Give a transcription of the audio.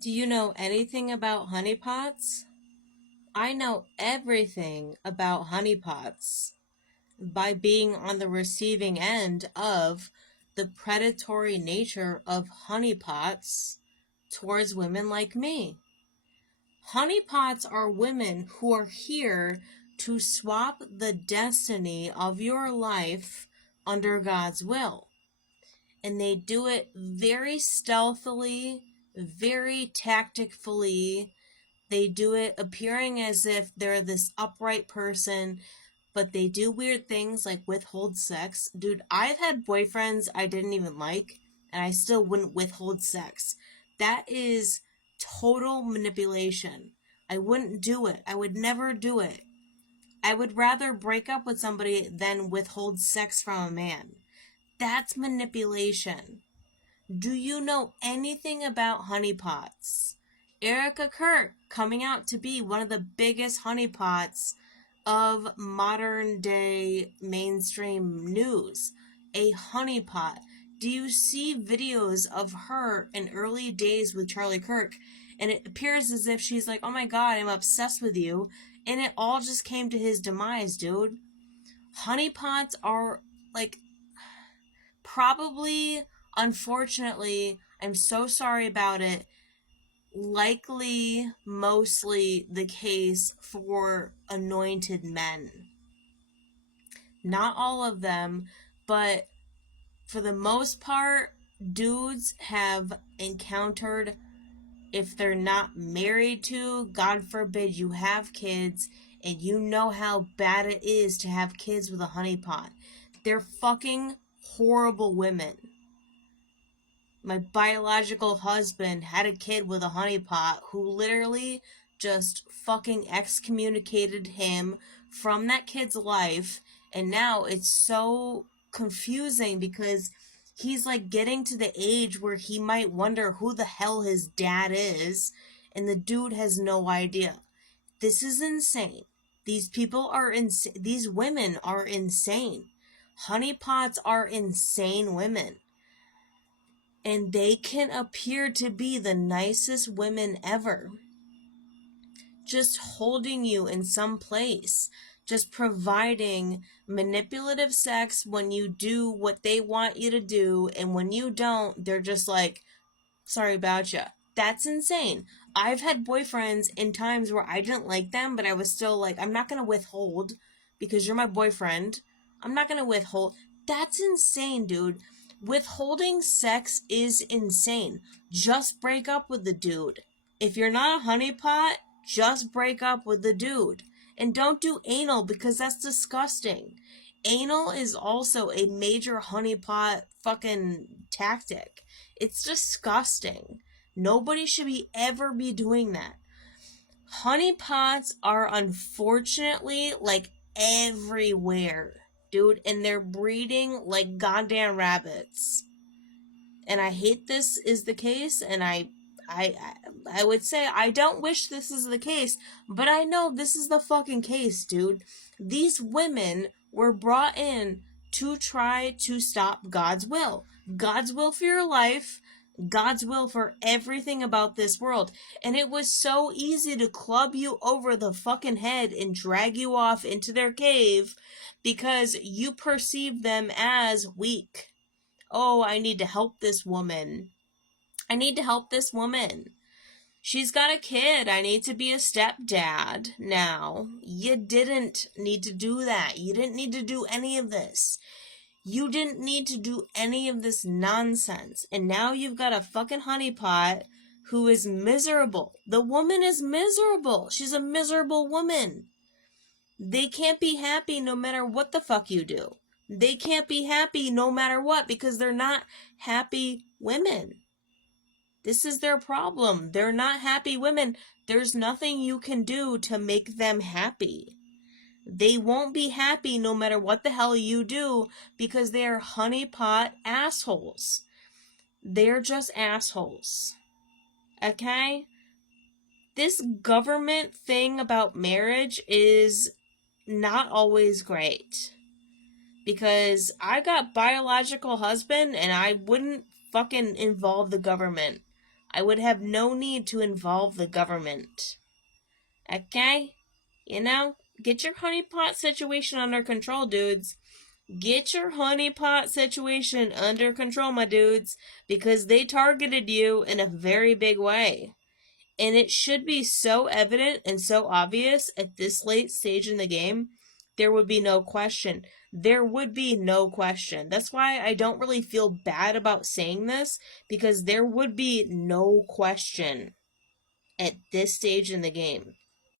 Do you know anything about honeypots? I know everything about honeypots by being on the receiving end of the predatory nature of honeypots towards women like me. Honeypots are women who are here to swap the destiny of your life under God's will. And they do it very stealthily, very tactfully. They do it appearing as if they're this upright person, but they do weird things like withhold sex. Dude, I've had boyfriends I didn't even like, and I still wouldn't withhold sex. That is total manipulation. I wouldn't do it. I would never do it. I would rather break up with somebody than withhold sex from a man. That's manipulation. Do you know anything about honeypots? Erica Kirk coming out to be one of the biggest honeypots of modern day mainstream news. A honeypot. Do you see videos of her in early days with Charlie Kirk? And it appears as if she's like, oh my god, I'm obsessed with you. And it all just came to his demise, dude. Honeypots are like probably, unfortunately, I'm so sorry about it, likely mostly the case for anointed men. Not all of them, but for the most part, dudes have encountered, if they're not married to, God forbid you have kids, and you know how bad it is to have kids with a honeypot. They're fucking horrible women. My biological husband had a kid with a honeypot who literally just fucking excommunicated him from that kid's life, and now it's so confusing because he's like getting to the age where he might wonder who the hell his dad is, and the dude has no idea. This is insane. These people are insane. These women are insane. Honeypots are insane women. And they can appear to be the nicest women ever. Just holding you in some place. Just providing manipulative sex when you do what they want you to do. And when you don't, they're just like, sorry about ya. That's insane. I've had boyfriends in times where I didn't like them, but I was still like, I'm not going to withhold because you're my boyfriend. I'm not going to withhold. That's insane, dude. Withholding sex is insane. Just break up with the dude. If you're not a honeypot, just break up with the dude. And don't do anal because that's disgusting. Anal is also a major honeypot fucking tactic. It's disgusting. Nobody should ever be doing that. Honeypots are unfortunately like everywhere, dude, and they're breeding like goddamn rabbits. And I hate this is the case, and I would say I don't wish this is the case, but I know this is the fucking case, dude. These women were brought in to try to stop God's will. God's will for your life, God's will for everything about this world. And it was so easy to club you over the fucking head and drag you off into their cave because you perceive them as weak. Oh, I need to help this woman. I need to help this woman. She's got a kid. I need to be a stepdad now. You didn't need to do that. You didn't need to do any of this. You didn't need to do any of this nonsense. And now you've got a fucking honeypot who is miserable. The woman is miserable. She's a miserable woman. They can't be happy no matter what the fuck you do. They can't be happy no matter what because they're not happy women. This is their problem. They're not happy women. There's nothing you can do to make them happy. They won't be happy no matter what the hell you do because they're honeypot assholes. They're just assholes. Okay? This government thing about marriage is not always great. Because I got biological husband and I wouldn't fucking involve the government. I would have no need to involve the government. Okay? You know, get your honeypot situation under control, dudes. Get your honeypot situation under control, my dudes, because they targeted you in a very big way. And it should be so evident and so obvious at this late stage in the game, there would be no question. There would be no question. That's why I don't really feel bad about saying this, because there would be no question at this stage in the game.